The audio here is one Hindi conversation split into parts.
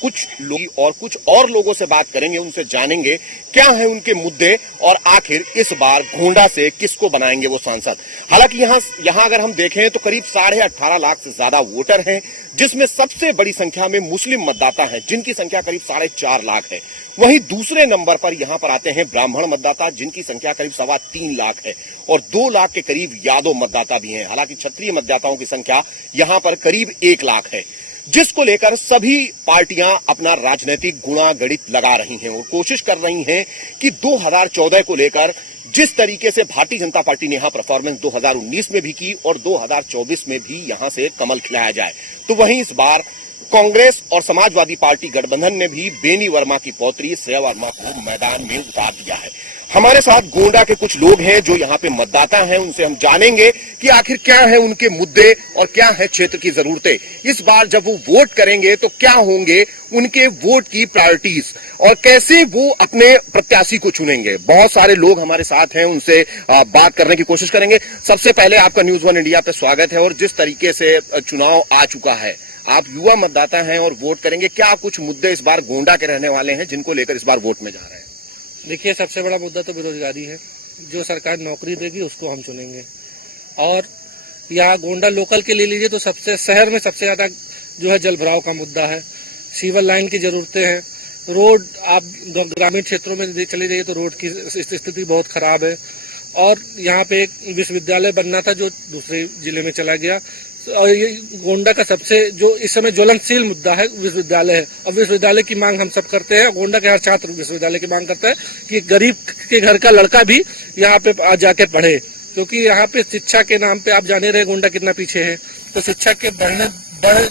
कुछ लोग और कुछ और लोगों से बात करेंगे, उनसे जानेंगे क्या है उनके मुद्दे और आखिर इस बार गोंडा से किसको बनाएंगे वो सांसद। हालांकि यहाँ अगर हम देखें तो करीब 18.5 लाख से ज्यादा वोटर हैं, जिसमें सबसे बड़ी संख्या में मुस्लिम मतदाता हैं जिनकी संख्या करीब 4.5 लाख है। वहीं दूसरे नंबर पर यहाँ पर आते हैं ब्राह्मण मतदाता जिनकी संख्या करीब 3.25 लाख है और 2 लाख के करीब यादव मतदाता भी हैं। हालांकि क्षत्रिय मतदाताओं की संख्या यहाँ पर करीब 1 लाख है, जिसको लेकर सभी पार्टियां अपना राजनीतिक गुणा गणित लगा रही हैं और कोशिश कर रही हैं कि 2014 को लेकर जिस तरीके से भारतीय जनता पार्टी ने यहां परफॉर्मेंस 2019 में भी की और 2024 में भी यहां से कमल खिलाया जाए, तो वहीं इस बार कांग्रेस और समाजवादी पार्टी गठबंधन ने भी बेनी वर्मा की पौत्री श्रेया वर्मा को मैदान में उतार दिया है। हमारे साथ गोंडा के कुछ लोग हैं जो यहाँ पे मतदाता हैं, उनसे हम जानेंगे कि आखिर क्या है उनके मुद्दे और क्या है क्षेत्र की जरूरतें। इस बार जब वो वोट करेंगे तो क्या होंगे उनके वोट की प्रायोरिटीज और कैसे वो अपने प्रत्याशी को चुनेंगे। बहुत सारे लोग हमारे साथ हैं, उनसे बात करने की कोशिश करेंगे। सबसे पहले आपका न्यूज 1 इंडिया पे स्वागत है। और जिस तरीके से चुनाव आ चुका है, आप युवा मतदाता हैं और वोट करेंगे, क्या कुछ मुद्दे इस बार गोंडा के रहने वाले हैं जिनको लेकर इस बार वोट में जा रहे हैं? देखिए, सबसे बड़ा मुद्दा तो बेरोजगारी है। जो सरकार नौकरी देगी उसको हम चुनेंगे। और यहाँ गोंडा लोकल के ले लीजिए तो सबसे शहर में सबसे ज्यादा जो है जल भराव का मुद्दा है, सीवर लाइन की जरूरतें हैं, रोड आप ग्रामीण क्षेत्रों में चले जाइए तो रोड की स्थिति बहुत खराब है। और यहाँ पे एक विश्वविद्यालय बनना था जो दूसरे जिले में चला गया। और ये गोंडा का सबसे जो इस समय ज्वलनशील मुद्दा है विश्वविद्यालय है। और विश्वविद्यालय की मांग हम सब करते हैं, गोंडा के हर छात्र विश्वविद्यालय की मांग करता है कि गरीब के घर का लड़का भी यहाँ पे जाके पढ़े, क्योंकि यहाँ पे शिक्षा के नाम पे आप जाने रहे गोंडा कितना पीछे है। तो शिक्षा के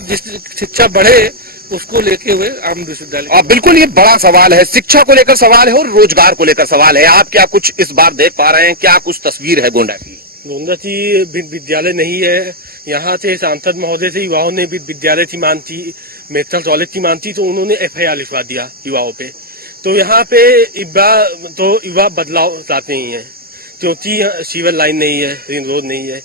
जिस शिक्षा बढ़े उसको लेके हुए आम विश्वविद्यालय। बिल्कुल, ये बड़ा सवाल है, शिक्षा को लेकर सवाल है और रोजगार को लेकर सवाल है। आप क्या कुछ इस बार देख पा रहे हैं, क्या कुछ तस्वीर है गोंडा की? गोंडा की विद्यालय नहीं है। यहाँ से सांसद महोदय से युवाओं ने भी विद्यालय की मांग थी, मेडिकल कॉलेज की मांग थी, तो उन्होंने FIR लिखवा दिया युवाओं पे। तो यहाँ पे युवा बदलाव चाहते ही हैं, क्योंकि सीवर लाइन नहीं है, रिंग रोड नहीं है।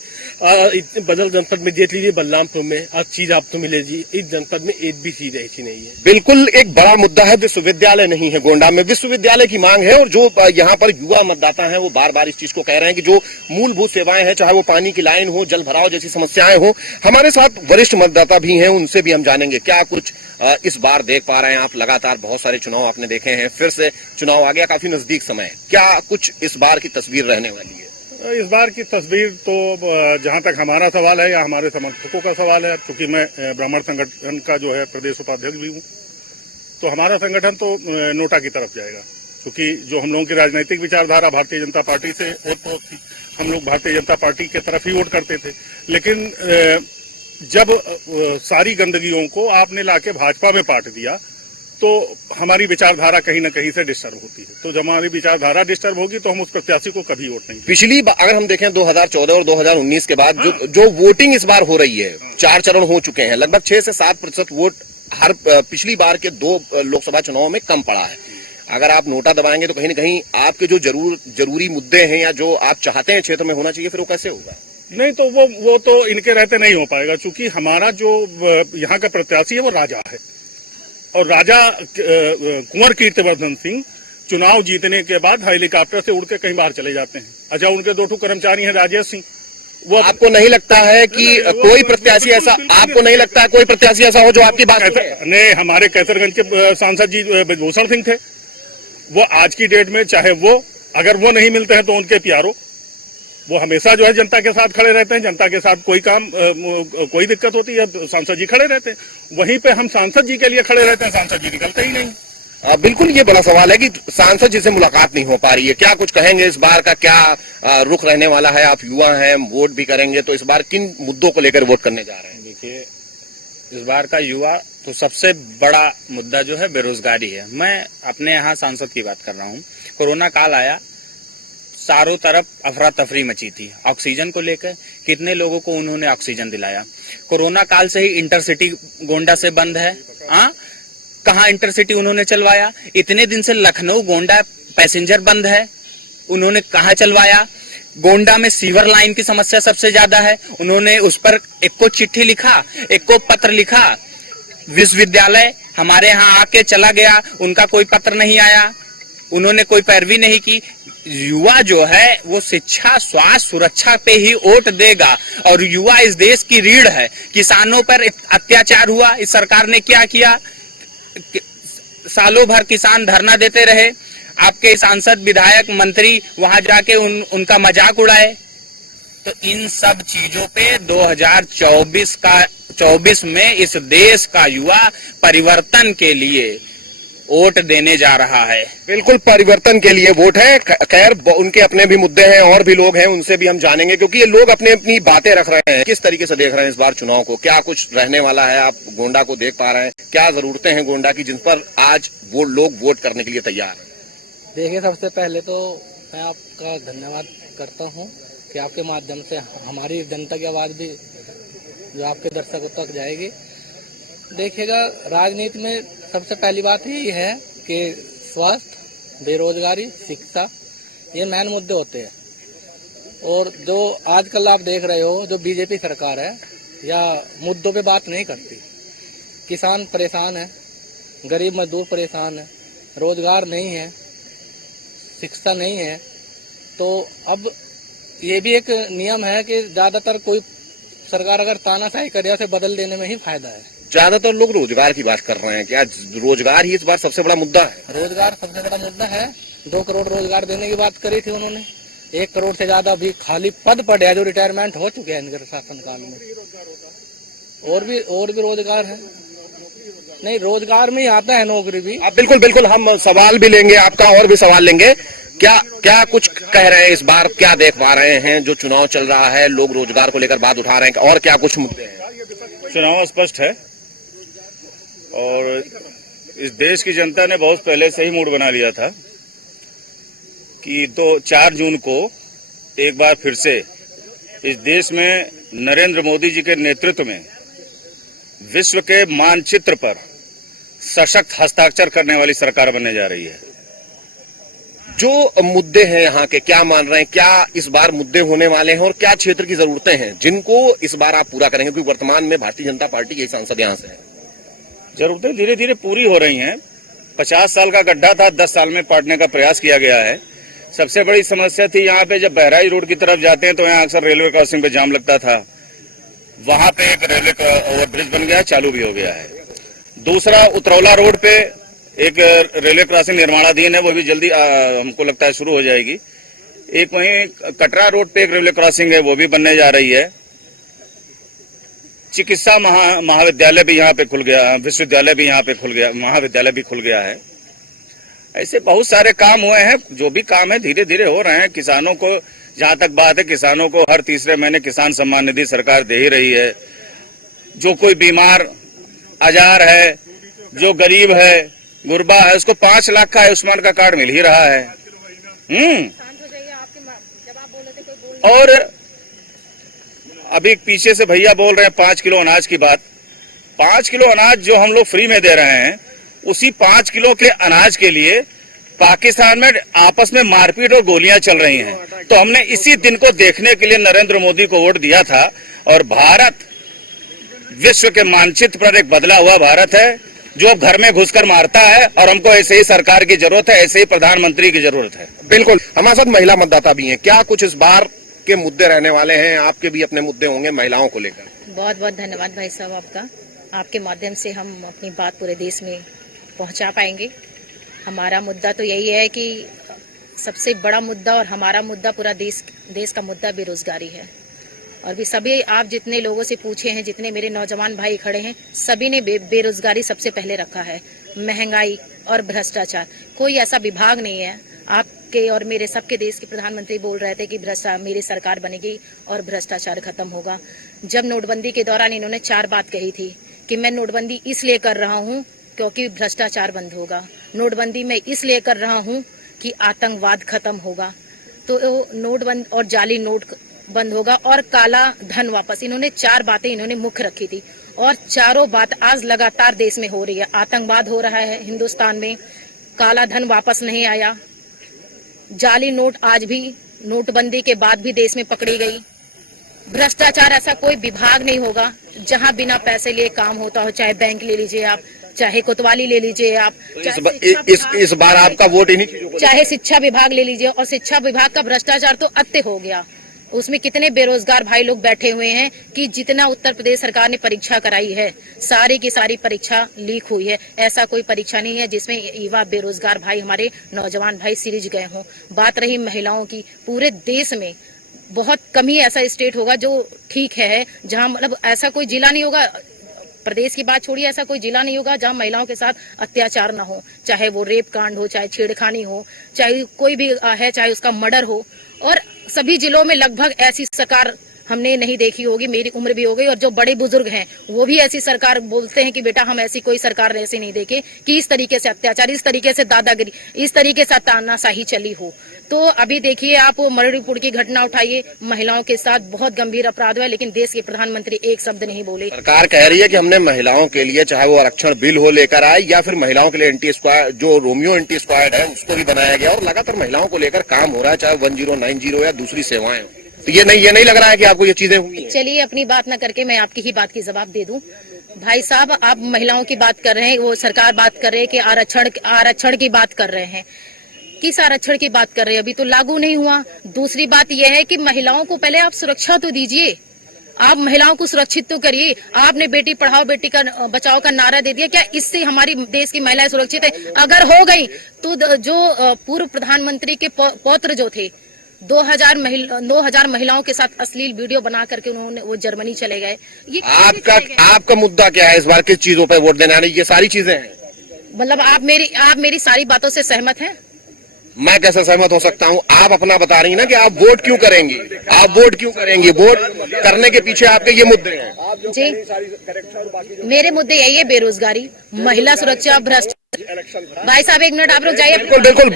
बदल जनपद में देख लीजिए, बलरामपुर में आज चीज आपको मिलेगी, इस जनपद में एक भी चीज ऐसी नहीं है। बिल्कुल, एक बड़ा मुद्दा है, विश्वविद्यालय नहीं है गोंडा में, विश्वविद्यालय की मांग है। और जो यहाँ पर युवा मतदाता हैं वो बार बार इस चीज को कह रहे हैं कि जो मूलभूत सेवाएं हैं, चाहे वो पानी की लाइन हो, जल भराव जैसी समस्याएं हो। हमारे साथ वरिष्ठ मतदाता भी हैं, उनसे भी हम जानेंगे क्या कुछ इस बार देख पा रहे हैं। आप लगातार बहुत सारे चुनाव आपने देखे हैं, फिर से चुनाव आ गया, काफी नजदीक समय है, क्या कुछ इस बार की तस्वीर रहने वाली है? इस बार की तस्वीर तो जहां तक हमारा सवाल है या हमारे समर्थकों का सवाल है, क्योंकि मैं ब्राह्मण संगठन का जो है प्रदेश उपाध्यक्ष भी हूं, तो हमारा संगठन तो नोटा की तरफ जाएगा, क्योंकि जो हम लोगों की राजनीतिक विचारधारा भारतीय जनता पार्टी से ओतप्रोत थी, हम लोग भारतीय जनता पार्टी की तरफ ही वोट करते थे। लेकिन जब सारी गंदगियों को आपने लाके भाजपा में बांट दिया तो हमारी विचारधारा कहीं ना कहीं से डिस्टर्ब होती है। तो जब हमारी विचारधारा डिस्टर्ब होगी तो हम उस प्रत्याशी को कभी वोट नहीं। पिछली अगर हम देखें 2014 और 2019 के बाद जो वोटिंग इस बार हो रही है, 4 चरण हो चुके हैं, लगभग 6 से 7% वोट हर पिछली बार के 2 लोकसभा चुनावों में कम पड़ा है। अगर आप नोटा दबाएंगे तो कहीं ना कहीं आपके जो जरूरी मुद्दे हैं या जो आप चाहते हैं क्षेत्र में होना चाहिए, फिर वो कैसे होगा? नहीं, तो वो तो इनके रहते नहीं हो पाएगा, क्योंकि हमारा जो यहाँ का प्रत्याशी है वो राजा है। और राजा कुंवर कीर्तिवर्धन सिंह चुनाव जीतने के बाद हेलीकॉप्टर से उड़ के कहीं बाहर चले जाते हैं। अच्छा, उनके 2 कर्मचारी हैं राजेश सिंह। वो आपको नहीं लगता है कि कोई प्रत्याशी ऐसा, आपको नहीं लगता है कोई प्रत्याशी ऐसा हो जो आपकी बात नहीं? हमारे कैसरगंज के सांसद जी भूषण सिंह थे, वो आज की डेट में चाहे वो अगर वो नहीं मिलते हैं तो उनके प्यारो, वो हमेशा जो है जनता के साथ खड़े रहते हैं। जनता के साथ कोई काम कोई दिक्कत होती है सांसद जी खड़े रहते हैं। वहीं पे हम सांसद जी के लिए खड़े रहते हैं, सांसद जी निकलते ही नहीं। बिल्कुल, ये बड़ा सवाल है कि सांसद जी से मुलाकात नहीं हो पा रही है। क्या कुछ कहेंगे इस बार का, क्या रुख रहने वाला है? आप युवा हैं, वोट भी करेंगे, तो इस बार किन मुद्दों को लेकर वोट करने जा रहे हैं? देखिए, इस बार का युवा तो सबसे बड़ा मुद्दा जो है बेरोजगारी है। मैं अपने यहाँ सांसद की बात कर रहा हूँ। कोरोना काल आया, चारों तरफ अफरा तफरी मची थी ऑक्सीजन को लेकर। कितने लोगों को उन्होंने ऑक्सीजन दिलाया। कोरोना काल से ही इंटरसिटी गोंडा से बंद है। कहाँ इंटरसिटी उन्होंने चलवाया? इतने दिन से लखनऊ गोंडा पैसेंजर बंद है, उन्होंने कहाँ चलवाया? गोंडा में सीवर लाइन की समस्या सबसे ज्यादा है, उन्होंने उस पर एक को चिट्ठी लिखा, एक को पत्र लिखा। विश्वविद्यालय हमारे यहाँ आके चला गया, उनका कोई पत्र नहीं आया, उन्होंने कोई पैरवी नहीं की। युवा जो है वो शिक्षा, स्वास्थ्य, सुरक्षा पे ही वोट देगा और युवा इस देश की रीढ़ है। किसानों पर अत्याचार हुआ, इस सरकार ने क्या किया? सालों भर किसान धरना देते रहे, आपके सांसद, विधायक, मंत्री वहां जाके उनका मजाक उड़ाए। तो इन सब चीजों पे 2024 में इस देश का युवा परिवर्तन के लिए वोट देने जा रहा है। बिल्कुल परिवर्तन के लिए वोट है। खैर उनके अपने भी मुद्दे हैं और भी लोग हैं, उनसे भी हम जानेंगे, क्योंकि ये लोग अपने अपनी बातें रख रहे हैं। किस तरीके से देख रहे हैं इस बार चुनाव को? क्या कुछ रहने वाला है? आप गोंडा को देख पा रहे हैं? क्या जरूरतें हैं गोंडा की जिन पर आज वो लोग वोट करने के लिए तैयार हैं? देखिए, सबसे पहले तो मैं आपका धन्यवाद करता हूं कि आपके माध्यम से हमारी जनता की आवाज़ भी जो आपके दर्शकों तक जाएगी। देखिएगा, राजनीति में सबसे पहली बात यही है कि स्वास्थ्य, बेरोजगारी, शिक्षा, ये मेन मुद्दे होते हैं। और जो आजकल आप देख रहे हो, जो बीजेपी सरकार है या मुद्दों पे बात नहीं करती। किसान परेशान है, गरीब मजदूर परेशान है, रोजगार नहीं है, शिक्षा नहीं है। तो अब ये भी एक नियम है कि ज्यादातर कोई सरकार अगर तानाशाही करे उसे बदल देने में ही फायदा है। ज्यादातर लोग रोजगार की बात कर रहे हैं। क्या रोजगार ही इस बार सबसे बड़ा मुद्दा है? रोजगार सबसे बड़ा मुद्दा है। 2 करोड़ रोजगार देने की बात करी थी उन्होंने। 1 करोड़ से ज्यादा भी खाली पद पड़े हैं जो रिटायरमेंट हो चुके हैं इनके शासनकाल में। और भी रोजगार है। नहीं, रोजगार में ही आता है नौकरी भी। आप बिल्कुल हम सवाल भी लेंगे, आपका और भी सवाल लेंगे। क्या कुछ कह रहे हैं इस बार? क्या देख पा रहे हैं? जो चुनाव चल रहा है, लोग रोजगार को लेकर बात उठा रहे हैं, और क्या कुछ मुद्दे हैं? चुनाव स्पष्ट है और इस देश की जनता ने बहुत पहले से ही मूड बना लिया था कि 4 जून को एक बार फिर से इस देश में नरेंद्र मोदी जी के नेतृत्व में विश्व के मानचित्र पर सशक्त हस्ताक्षर करने वाली सरकार बनने जा रही है। जो मुद्दे हैं यहाँ के, क्या मान रहे हैं? क्या इस बार मुद्दे होने वाले हैं और क्या क्षेत्र की जरूरतें हैं जिनको इस बार आप पूरा करेंगे? क्योंकि वर्तमान में भारतीय जनता पार्टी के सांसद यहाँ से हैं। जरूरतें धीरे धीरे पूरी हो रही हैं। 50 साल का गड्ढा था, 10 साल में पाटने का प्रयास किया गया है। सबसे बड़ी समस्या थी यहाँ पे, जब बहराइच रोड की तरफ जाते हैं तो यहाँ अक्सर रेलवे क्रॉसिंग पे जाम लगता था। वहां पे एक रेलवे ओवरब्रिज बन गया, चालू भी हो गया है। दूसरा, उतरौला रोड पे एक रेलवे क्रॉसिंग निर्माणाधीन है, वो भी जल्दी हमको लगता है शुरू हो जाएगी। एक वहीं कटरा रोड पे एक रेलवे क्रॉसिंग है, वो भी बनने जा रही है। चिकित्सा महाविद्यालय भी यहाँ पे खुल गया, विश्वविद्यालय भी यहाँ पे खुल गया, महाविद्यालय भी खुल गया है। ऐसे बहुत सारे काम हुए हैं। जो भी काम है धीरे धीरे हो रहे हैं। किसानों को, जहां तक बात है, किसानों को हर तीसरे महीने किसान सम्मान निधि सरकार दे ही रही है। जो कोई बीमार, आजार है, जो गरीब है, गुरबा है, उसको 5 लाख का आयुष्मान का कार्ड मिल ही रहा है। और अभी पीछे से भैया बोल रहे हैं 5 किलो अनाज की बात। 5 किलो अनाज जो हम लोग फ्री में दे रहे हैं, उसी 5 किलो के अनाज के लिए पाकिस्तान में आपस में मारपीट और गोलियां चल रही हैं। तो हमने इसी दिन को देखने के लिए नरेंद्र मोदी को वोट दिया था। और भारत विश्व के मानचित्र पर एक बदला हुआ भारत है, जो अब घर में घुसकर मारता है। और हमको ऐसे ही सरकार की जरूरत है, ऐसे ही प्रधानमंत्री की जरूरत है। बिल्कुल। हमारे साथ महिला मतदाता भी हैं। क्या कुछ इस बार के मुद्दे रहने वाले हैं? आपके भी अपने मुद्दे होंगे महिलाओं को लेकर। बहुत बहुत धन्यवाद भाई साहब आपका। आपके माध्यम से हम अपनी बात पूरे देश में पहुंचा पाएंगे। हमारा मुद्दा तो यही है कि सबसे बड़ा मुद्दा और हमारा मुद्दा, पूरा देश का मुद्दा बेरोजगारी है। और भी सभी आप जितने लोगों से पूछे हैं, जितने मेरे नौजवान भाई खड़े हैं, सभी ने बेरोजगारी सबसे पहले रखा है। महंगाई और भ्रष्टाचार, कोई ऐसा विभाग नहीं है। आपके और मेरे सबके देश के प्रधानमंत्री बोल रहे थे कि मेरी सरकार बनेगी और भ्रष्टाचार खत्म होगा। जब नोटबंदी के दौरान इन्होंने 4 बात कही थी कि मैं नोटबंदी इसलिए कर रहा हूँ क्योंकि भ्रष्टाचार बंद होगा, नोटबंदी मैं इसलिए कर रहा हूँ कि आतंकवाद खत्म होगा, तो नोटबंदी और जाली नोट बंद होगा और काला धन वापस। इन्होंने 4 बातें इन्होंने मुख्य रखी थी और चारों बात आज लगातार देश में हो रही है। आतंकवाद हो रहा है हिंदुस्तान में, काला धन वापस नहीं आया, जाली नोट आज भी नोटबंदी के बाद भी देश में पकड़ी गई। भ्रष्टाचार ऐसा कोई विभाग नहीं होगा जहां बिना पैसे लिए काम होता हो, चाहे बैंक ले लीजिए आप, चाहे कोतवाली ले लीजिए आप, इस बार आपका वोट इन्हीं चीजों को, चाहे शिक्षा विभाग ले लीजिए। और शिक्षा विभाग का भ्रष्टाचार तो अत्य हो गया। उसमें कितने बेरोजगार भाई लोग बैठे हुए हैं कि जितना उत्तर प्रदेश सरकार ने परीक्षा कराई है, सारी की सारी परीक्षा लीक हुई है। ऐसा कोई परीक्षा नहीं है जिसमें युवा बेरोजगार भाई, हमारे नौजवान भाई सिरिज गए हों। बात रही महिलाओं की, पूरे देश में बहुत कम ही ऐसा स्टेट होगा जो ठीक है, जहां मतलब ऐसा कोई जिला नहीं होगा, प्रदेश की बात छोड़िए, ऐसा कोई जिला नहीं होगा जहां महिलाओं के साथ अत्याचार न हो, चाहे वो रेप कांड हो, चाहे छेड़खानी हो, चाहे कोई भी है, चाहे उसका मर्डर हो। और सभी जिलों में लगभग ऐसी सरकार हमने नहीं देखी होगी, मेरी उम्र भी हो गई, और जो बड़े बुजुर्ग हैं वो भी ऐसी सरकार बोलते हैं कि बेटा हम ऐसी कोई सरकार ऐसी नहीं देखे कि इस तरीके से अत्याचार, इस तरीके से दादागिरी, इस तरीके से तानाशाही चली हो। तो अभी देखिए आप मणिपुर की घटना उठाइए, महिलाओं के साथ बहुत गंभीर अपराध हुआ, लेकिन देश के प्रधानमंत्री एक शब्द नहीं बोले। सरकार कह रही है कि हमने महिलाओं के लिए, चाहे वो आरक्षण बिल हो लेकर आए या फिर महिलाओं के लिए एंटी स्क्वाड, जो रोमियो एंटी स्क्वाड है उसको भी बनाया गया, और लगातार महिलाओं को लेकर काम हो रहा है, चाहे 1090 या दूसरी सेवाएं हो। तो ये नहीं लग रहा है कि आपको ये चीजें हुई? चलिए अपनी बात न करके मैं आपकी ही बात की जवाब दे दूं। भाई साहब, आप महिलाओं की बात कर रहे हैं, वो सरकार बात कर रहे हैं कि आरक्षण की बात कर रहे हैं। किस आरक्षण की बात कर रहे हैं? अभी तो लागू नहीं हुआ। दूसरी बात यह है कि महिलाओं को पहले आप सुरक्षा तो दीजिए, आप महिलाओं को सुरक्षित तो करिए। आपने बेटी पढ़ाओ बेटी का बचाओ का नारा दे दिया, क्या इससे हमारी देश की महिलाएं सुरक्षित है? अगर हो गई तो जो पूर्व प्रधानमंत्री के पौत्र जो थे, 2000 महिलाओं के साथ अश्लील वीडियो बना करके उन्होंने वो जर्मनी चले गए। ये आपका मुद्दा क्या है इस बार? किस चीजों पे वोट देना है? ये सारी चीजें हैं, मतलब आप मेरी सारी बातों से सहमत हैं? मैं कैसे सहमत हो सकता हूं? आप अपना बता रही ना कि आप वोट क्यों करेंगी, आप वोट क्यों करेंगी? वोट करने के पीछे आपके ये मुद्दे हैं जी। मेरे मुद्दे यही है, बेरोजगारी, महिला सुरक्षा, भ्रष्टाचार। भाई साहब एक मिनट आप लोग जाइए। बिल्कुल,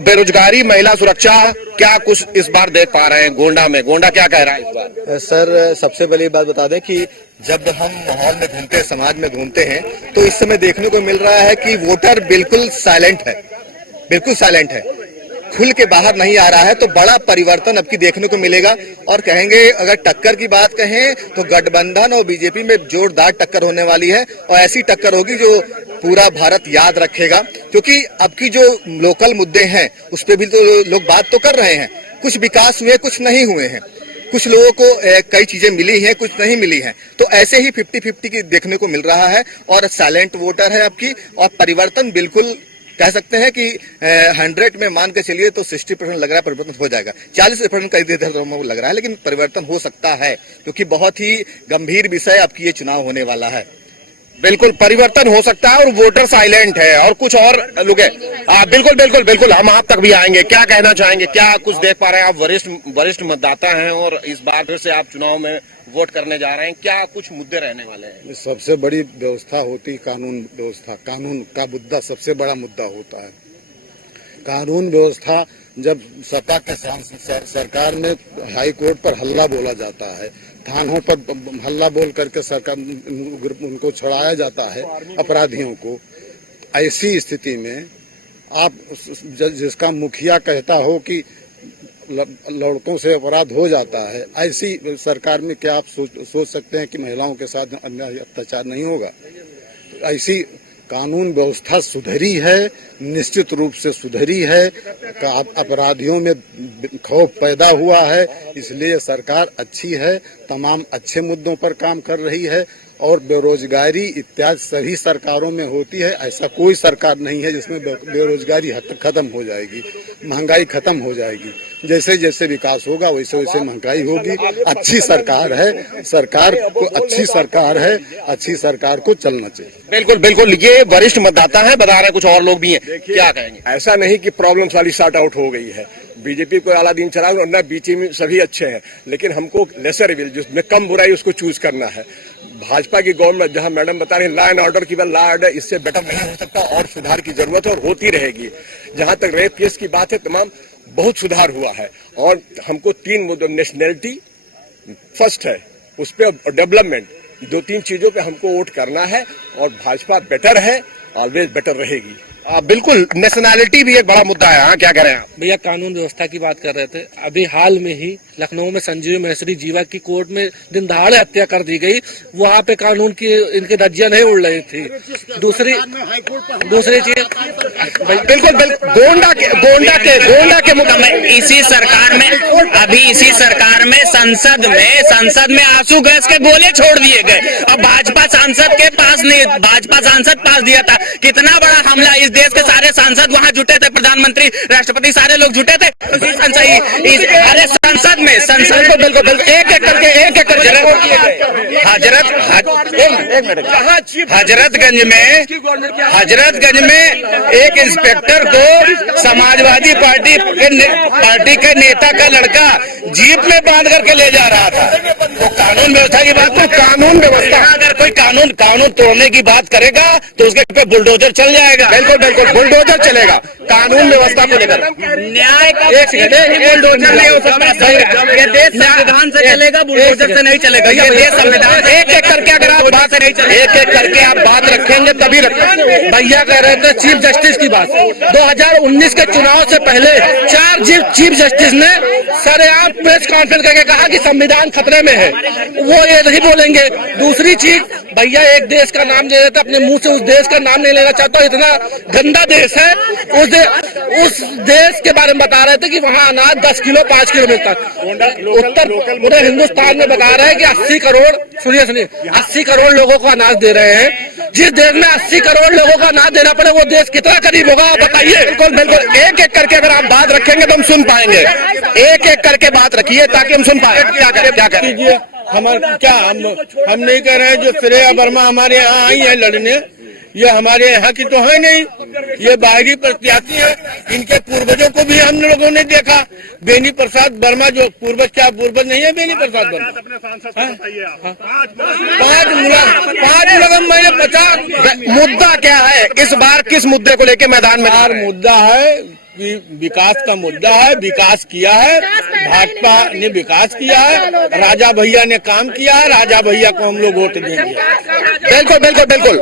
बेरोजगारी, महिला सुरक्षा, क्या कुछ इस बार देख पा रहे हैं गोंडा में? गोंडा क्या कह रहा है इस बार? सर, सबसे पहली बात बता दें कि जब हम माहौल में घूमते हैं, समाज में घूमते हैं, तो इस समय देखने को मिल रहा है कि वोटर बिल्कुल साइलेंट है, बिल्कुल साइलेंट है, खुल के बाहर नहीं आ रहा है। तो बड़ा परिवर्तन अब की देखने को मिलेगा। और कहेंगे, अगर टक्कर की बात कहें तो गठबंधन और बीजेपी में जोरदार टक्कर होने वाली है, और ऐसी टक्कर होगी जो पूरा भारत याद रखेगा। क्योंकि अब की जो लोकल मुद्दे हैं उस पर भी तो लोग बात तो कर रहे हैं, कुछ विकास हुए, कुछ नहीं हुए हैं, कुछ लोगों को कई चीजें मिली हैं, कुछ नहीं मिली हैं। तो ऐसे ही 50-50 की देखने को मिल रहा है, और साइलेंट वोटर है आपकी। और परिवर्तन बिल्कुल कह सकते हैं कि 100 में मान के चलिए तो 60% लग रहा है परिवर्तन हो जाएगा। 40% का लग रहा है, लेकिन परिवर्तन हो सकता है, क्योंकि बहुत ही गंभीर विषय आपकी ये चुनाव होने वाला है। बिल्कुल परिवर्तन हो सकता है, और वोटर साइलेंट है, और कुछ और लोग हैं। बिल्कुल हम आप तक भी आएंगे। क्या कहना चाहेंगे, क्या कुछ देख पा रहे हैं? आप वरिष्ठ मतदाता हैं और इस बार फिर से आप चुनाव में वोट करने जा रहे हैं, क्या कुछ मुद्दे रहने वाले हैं? सबसे बड़ी व्यवस्था होती कानून व्यवस्था, कानून का मुद्दा सबसे बड़ा मुद्दा होता है। कानून व्यवस्था, जब सत्ता के सरकार में हाई कोर्ट पर हल्ला बोला जाता है, थानों पर हल्ला बोल करके सरकार उनको छुड़ाया जाता है, अपराधियों को, ऐसी स्थिति में आप जिसका मुखिया कहता हो कि लड़कों से अपराध हो जाता है, ऐसी सरकार में क्या आप सोच सकते हैं कि महिलाओं के साथ अन्याय अत्याचार नहीं होगा? ऐसी कानून व्यवस्था सुधरी है, निश्चित रूप से सुधरी है। अपराधियों में खौफ पैदा हुआ है, इसलिए सरकार अच्छी है, तमाम अच्छे मुद्दों पर काम कर रही है। और बेरोजगारी इत्यादि सभी सरकारों में होती है, ऐसा कोई सरकार नहीं है जिसमें बेरोजगारी खत्म हो जाएगी, महंगाई खत्म हो जाएगी। जैसे जैसे विकास होगा वैसे वैसे महंगाई होगी। अच्छी सरकार है, सरकार को अच्छी सरकार है, अच्छी सरकार को चलना चाहिए। बिल्कुल ये वरिष्ठ मतदाता है, बता रहे हैं, कुछ और लोग भी हैं, क्या कहेंगे? ऐसा नहीं कि प्रॉब्लम सारी सॉर्ट आउट हो गई है। बीजेपी को आला दिन चला ना, बीजेपी में सभी अच्छे हैं, लेकिन हमको लेसर इविल जिसमें कम बुराई उसको चूज करना है। भाजपा की गवर्नमेंट, जहां मैडम बता रहे हैं लॉ एंड ऑर्डर की बात, लॉ ऑर्डर इससे बेटर नहीं हो सकता, और सुधार की जरूरत है और होती रहेगी। जहां तक रेप केस की बात है, तमाम बहुत सुधार हुआ है। और हमको 3 मुद्दों, नेशनलिटी फर्स्ट है, उस पर डेवलपमेंट, 2-3 चीजों पे हमको वोट करना है। और भाजपा बेटर है, ऑलवेज बेटर रहेगी। बिल्कुल नेशनैलिटी भी एक बड़ा मुद्दा है। हाँ, क्या कह रहे हैं आप? भैया कानून व्यवस्था की बात कर रहे थे। अभी हाल में ही लखनऊ में संजीव महेश्वरी जीवा की कोर्ट में दिन दहाड़े हत्या कर दी गई। वहाँ पे कानून की इनके धज्जियां नहीं उड़ रही थी। दूसरी चीज बिल्कुल गोंडा के मुद्दे में इसी सरकार में संसद में आंसू गैस के गोले छोड़ दिए गए। अब भाजपा सांसद पास दिया था। कितना बड़ा हमला, इस देश के सारे सांसद वहां जुटे थे, प्रधानमंत्री, राष्ट्रपति, सारे लोग जुटे थे। अरे संसद को बिल्कुल एक एक करके हजरतगंज में एक इंस्पेक्टर को समाजवादी पार्टी के नेता का लड़का जीप में बांध करके ले जा रहा था। तो कानून व्यवस्था की बात, तो कानून व्यवस्था, अगर कोई कानून तोड़ने की बात करेगा तो उसके पे बुलडोजर चल जाएगा। बिल्कुल बुलडोजर चलेगा कानून व्यवस्था को लेकर। न्याय का बुलडोजर नहीं हो सकता। ये देश संविधान से चलेगा, बुलडोजर से नहीं चलेगा। ये देश संविधान एक एक करके अगर आप बात नहीं चलेगा, एक एक करके आप बात रखेंगे तभी रखेंगे। भैया कह रहे थे चीफ जस्टिस की बात। 2019 के चुनाव से पहले 4 चीफ जस्टिस ने सरेआम प्रेस कॉन्फ्रेंस करके कहा कि संविधान खतरे में है। वो ये नहीं बोलेंगे। दूसरी चीज, भैया एक देश का नाम ले लेता, अपने मुंह से उस देश का नाम नहीं लेना चाहता। इतना गंदा देश है। उस देश के बारे में बता रहे थे कि वहाँ अनाज 10 किलो 5 किलो मिलता है। उत्तर पूरे हिंदुस्तान में बता रहे हैं कि 80 करोड़, सुनिए 80 करोड़ लोगों को अनाज दे रहे हैं। जिस देश में 80 करोड़ लोगों को अनाज देना पड़े, वो देश कितना करीब होगा आप बताइए। बिल्कुल एक एक करके अगर आप बात रखेंगे तो हम सुन पाएंगे। एक एक करके बात रखिए ताकि हम सुन पाए। क्या करें? हम नहीं कह रहे हैं जो श्रेया वर्मा हमारे यहाँ आई है लड़ने, ये हमारे यहाँ की तो है नहीं, ये बाहरी प्रत्याशी है। इनके पूर्वजों को भी हम लोगों ने देखा। बेनी प्रसाद वर्मा जो पूर्वज नहीं है बेनी प्रसाद वर्मा। 5 मुलाकात मैंने 50। मुद्दा क्या है इस बार? किस मुद्दे को लेकर मैदान में? मुद्दा है कि विकास का मुद्दा है। विकास किया है, भाजपा ने विकास किया है, राजा भैया ने काम किया है, राजा भैया को हम लोग वोट देंगे। बिल्कुल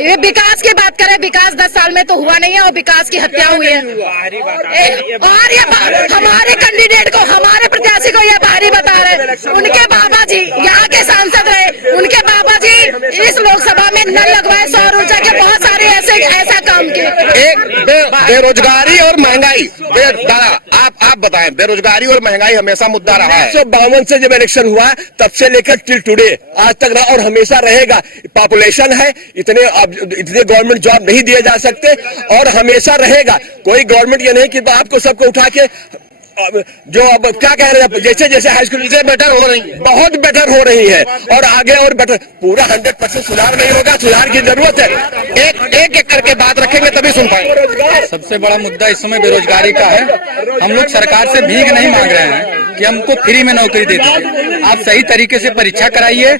ये विकास की बात करें, विकास 10 साल में तो हुआ नहीं है और विकास की हत्या हुई है। और ये हमारे कैंडिडेट को, हमारे प्रत्याशी को ये बाहरी बता रहे। उनके बाबा जी यहाँ के सांसद रहे, उनके बाबा जी इस लोकसभा में नल लगवाए, सौर ऊर्जा के बहुत सारे ऐसा काम किए। बेरोजगारी और महंगाई, दादा आप बताएं, बेरोजगारी और महंगाई हमेशा मुद्दा रहा है। 1952 से जब इलेक्शन हुआ तब से लेकर टिल टुडे आज तक रहा और हमेशा रहेगा। पॉपुलेशन है, इतने गवर्नमेंट जॉब नहीं दिए जा सकते और हमेशा रहेगा। कोई गवर्नमेंट ये नहीं कि आपको सबको उठा के जो अब क्या कह रहे हैं, जैसे जैसे हाई स्कूल से बेटर हो रही है, बहुत बेटर हो रही है और आगे और बेटर। पूरा 100% सुधार नहीं होगा, सुधार की जरूरत है। एक एक करके बात रखेंगे तभी सुन पाएंगे। सबसे बड़ा मुद्दा इस समय बेरोजगारी का है। हम लोग सरकार से भीख नहीं मांग रहे हैं कि हमको फ्री में नौकरी दे दीजिए। आप सही तरीके से परीक्षा कराइए,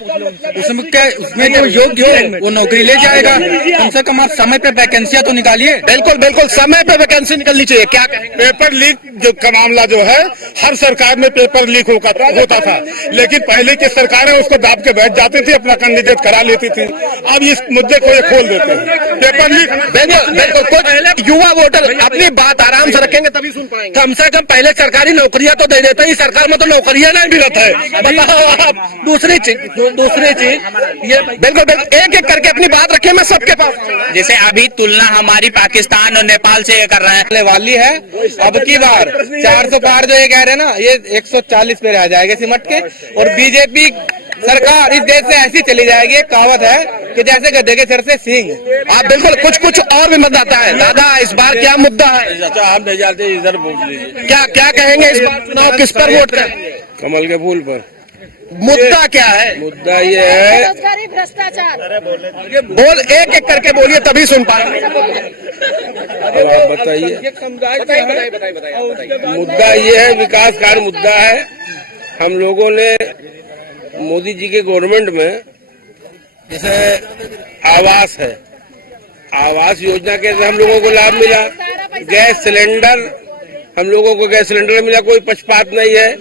उसमें जो योग्य हो वो नौकरी ले जाएगा। कम से कम आप समय पे वैकेंसियां तो निकालिए। बिल्कुल समय पे वैकेंसी निकलनी चाहिए। क्या कहेंगे? पेपर लीक जो का मामला जो है, हर सरकार में पेपर लीक होता था, लेकिन पहले की सरकारें उसको दाब के बैठ जाती थी, अपना कैंडिडेट करा लेती थी। अब इस मुद्दे को ये खोल देते हैं। पेपर लीक बिल्कुल कुछ युवा वोटर अपनी बात आराम से रखेंगे तभी सुन पाएंगे। कम से कम पहले सरकारी नौकरियां तो दे देते हैं। सरकार में तो नौकरियां नहीं मिलत है, बताओ आप। दूसरी चीज ये बिल्कुल एक एक करके अपनी बात रखें, मैं सबके पास। जैसे अभी तुलना हमारी पाकिस्तान और नेपाल से कर रहे हैं वाली है। अब की बार 400 पार जो ये कह रहे हैं ना, ये 140 पे रह जाएगा सिमट के। और बीजेपी सरकार इस देश से ऐसी चली जाएगी। एक कहावत है कि जैसे गधे के सिर से सींग। आप बिल्कुल कुछ और भी मत आता है। दादा इस बार क्या मुद्दा है? अच्छा आप नहीं जाते, इधर बोल लीजिए। क्या कहेंगे इस बार चुनाव किस पर वोट करेंगे? कमल के फूल पर। मुद्दा क्या है? मुद्दा ये है, बेरोजगारी, भ्रष्टाचार। बोल एक एक करके बोलिए तभी सुन पाएंगे। अब आप बताइए। मुद्दा ये है, विकास कार्य मुद्दा है। हम लोगों ने मोदी जी के गवर्नमेंट में जैसे आवास है, आवास योजना के हम लोगों को लाभ मिला। गैस सिलेंडर हम लोगों को गैस सिलेंडर मिला। कोई पक्षपात नहीं है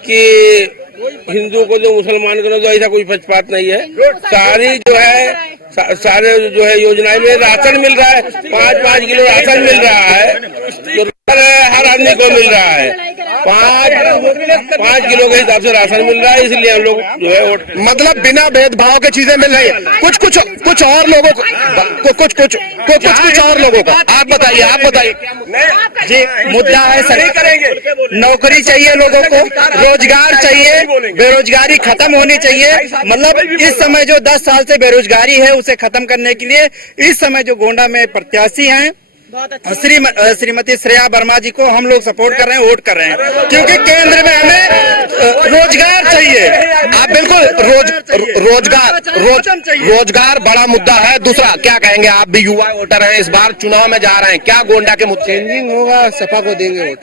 कि हिंदू को जो मुसलमान को तो ऐसा कोई पक्षपात नहीं है। सारी जो है सारे जो है योजनाएं में राशन मिल रहा है, 5-5 किलो राशन मिल रहा है, जो हर आदमी को मिल रहा है। 5 किलो के हिसाब से राशन मिल रहा है, इसलिए हम लोग जो है वोट, मतलब बिना भेदभाव के चीजें मिल रही है। कुछ और लोगों को कुछ और लोगों को आप बताइए जी, मुद्दा है सर, करेंगे नौकरी चाहिए लोगों को, रोजगार चाहिए, बेरोजगारी खत्म होनी चाहिए। मतलब इस समय जो 10 साल से बेरोजगारी है उसे खत्म करने के लिए इस समय जो गोंडा में प्रत्याशी हैं श्रीमती श्रेया वर्मा जी को हम लोग सपोर्ट कर रहे हैं, वोट कर रहे हैं, क्योंकि केंद्र में हमें रोजगार चाहिए। आप बिल्कुल रोजगार बड़ा मुद्दा है। दूसरा क्या कहेंगे, आप भी युवा वोटर हैं, इस बार चुनाव में जा रहे हैं, क्या गोंडा के मुद्दे चेंजिंग होगा, सपा को देंगे वोट।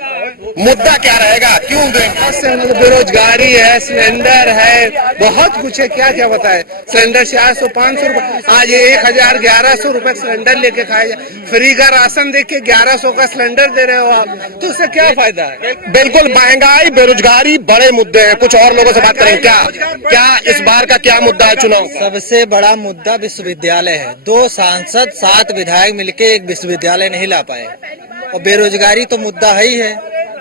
मुद्दा क्या रहेगा, क्यों देंगे? बेरोजगारी है, सिलेंडर है, बहुत कुछ है, क्या क्या बताए। सिलेंडर 400-500 रुपए, आज 1000-1100 रुपए सिलेंडर लेके खाए, फ्री का राशन देख के 1100 का सिलेंडर दे रहे हो आप, तो उससे क्या फायदा है? बिल्कुल, महंगाई, बेरोजगारी बड़े मुद्दे हैं। कुछ और लोगों से बात करें, क्या इस बार का क्या मुद्दा है चुनाव? सबसे बड़ा मुद्दा विश्वविद्यालय है। 2 सांसद 7 विधायक मिलके एक विश्वविद्यालय नहीं ला पाए, और बेरोजगारी तो मुद्दा है ही है,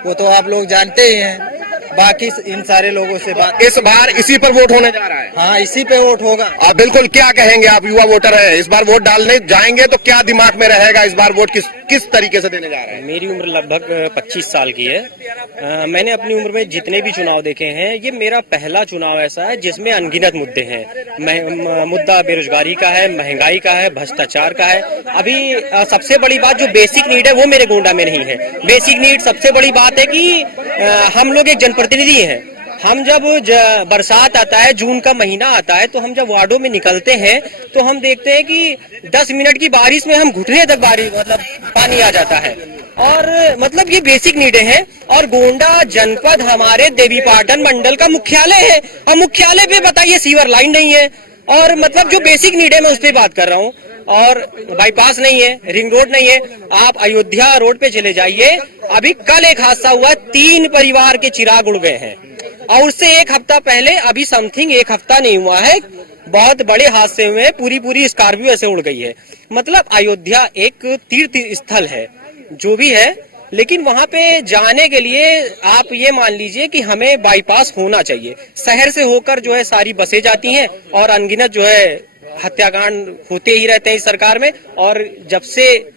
वो तो आप लोग जानते ही हैं। बाकी इन सारे लोगों से बात, इस बार इसी पर वोट होने जा रहा है। हाँ, इसी पे वोट होगा। आप बिल्कुल, क्या कहेंगे, आप युवा वोटर हैं, इस बार वोट डालने जाएंगे तो क्या दिमाग में रहेगा, इस बार वोट किस तरीके से देने जा रहे हैं? मेरी उम्र लगभग 25 साल की है। मैंने अपनी उम्र में जितने भी चुनाव देखे हैं, ये मेरा पहला चुनाव ऐसा है जिसमें अनगिनत मुद्दे हैं। मुद्दा बेरोजगारी का है, महंगाई का है, भ्रष्टाचार का है। अभी सबसे बड़ी बात जो बेसिक नीड है वो मेरे गोंडा में नहीं है। बेसिक नीड सबसे बड़ी बात है कि हम लोग एक जनप्रतिनिधि हैं। हम जब बरसात आता है, जून का महीना आता है, तो हम जब वार्डों में निकलते हैं तो हम देखते हैं कि 10 मिनट की बारिश में हम घुटने तक पानी आ जाता है। और मतलब ये बेसिक नीडें हैं। और गोंडा जनपद हमारे देवीपाटन मंडल का मुख्यालय है, और मुख्यालय पे बताइए सीवर लाइन नहीं है, और मतलब जो बेसिक नीड है मैं उस पर बात कर रहा हूँ। और बाईपास नहीं है, रिंग रोड नहीं है। आप अयोध्या रोड पे चले जाइए, अभी कल एक हादसा हुआ, 3 परिवार के चिराग उड़ गए हैं, और उससे 1 हफ्ता पहले अभी समथिंग 1 हफ्ता नहीं हुआ है, बहुत बड़े हादसे हुए, पूरी स्कॉर्पियो ऐसे उड़ गई है। मतलब अयोध्या एक तीर्थ स्थल है जो भी है, लेकिन वहां पे जाने के लिए आप ये मान लीजिए कि हमें बाईपास होना चाहिए। शहर से होकर जो है सारी बसें जाती हैं, और अनगिनत जो है हत्याकांड होते ही रहते हैं इस सरकार में। और जब से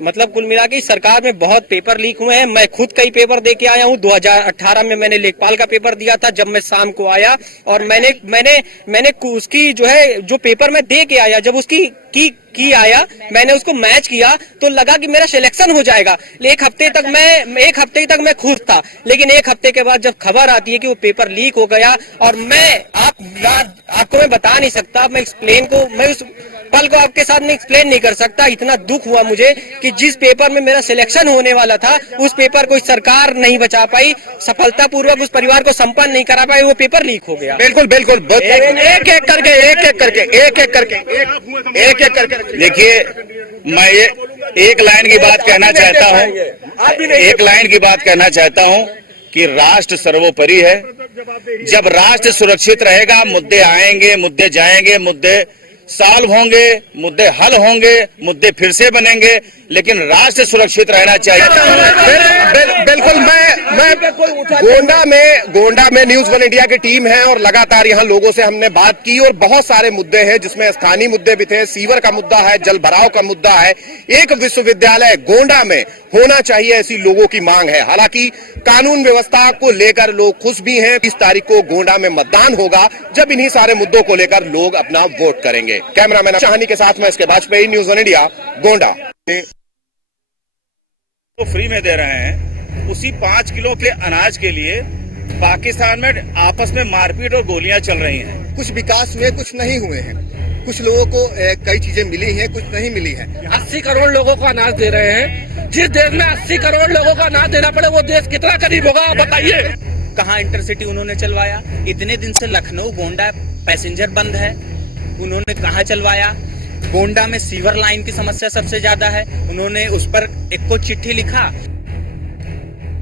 मतलब कुल मिला के इस सरकार में बहुत पेपर लीक हुए हैं। मैं खुद कई पेपर दे के आया हूँ। 2018 में मैंने लेखपाल का पेपर दिया था, जब मैं शाम को आया, और मैंने उसकी जो है जो पेपर मैं दे के आया, जब उसकी की आया, मैंने उसको मैच किया तो लगा कि मेरा सिलेक्शन हो जाएगा। एक हफ्ते तक मैं खुश था, लेकिन 1 हफ्ते के बाद जब खबर आती है कि वो पेपर लीक हो गया, और आपको मैं बता नहीं सकता, मैं उस पल को आपके साथ में एक्सप्लेन नहीं कर सकता। इतना दुख हुआ मुझे कि जिस पेपर में मेरा सिलेक्शन होने वाला था, उस पेपर को सरकार नहीं बचा पाई, सफलतापूर्वक उस परिवार को संपन्न नहीं करा पाई, वो पेपर लीक हो गया। बिल्कुल एक एक करके देखिए, मैं एक लाइन की बात कहना चाहता हूँ कि राष्ट्र सर्वोपरि है। जब राष्ट्र सुरक्षित रहेगा, मुद्दे आएंगे, मुद्दे जाएंगे, मुद्दे सॉल्व होंगे, मुद्दे हल होंगे, मुद्दे फिर से बनेंगे, लेकिन राष्ट्र सुरक्षित रहना चाहिए। बिल्कुल, मैं गोंडा में न्यूज 1 इंडिया की टीम है, और लगातार यहाँ लोगों से हमने बात की, और बहुत सारे मुद्दे हैं जिसमें स्थानीय मुद्दे भी थे, सीवर का मुद्दा है, जल भराव का मुद्दा है, एक विश्वविद्यालय गोंडा में होना चाहिए, ऐसी लोगों की मांग है। हालांकि कानून व्यवस्था को लेकर लोग खुश भी हैं। 20 तारीख को गोंडा में मतदान होगा, जब इन्हीं सारे मुद्दों को लेकर लोग अपना वोट करेंगे। कैमरामैन शाहनी के साथ में इसके वाजपेयी, न्यूज 1 इंडिया, गोंडा। तो फ्री में दे रहे हैं, उसी 5 किलो के अनाज के लिए पाकिस्तान में आपस में मारपीट और गोलियां चल रही हैं। कुछ विकास हुए, कुछ नहीं हुए हैं, कुछ लोगों को कई चीजें मिली हैं, कुछ नहीं मिली हैं। 80 करोड़ लोगों को अनाज दे रहे हैं। जिस देश में 80 करोड़ लोगों को अनाज देना पड़े, वो देश कितना गरीब होगा, आप बताइए। कहाँ इंटरसिटी उन्होंने चलवाया? इतने दिन से लखनऊ गोंडा पैसेंजर बंद है, उन्होंने कहाँ चलवाया? गोंडा में सीवर लाइन की समस्या सबसे ज्यादा है, उन्होंने उस पर एक को चिट्ठी लिखा।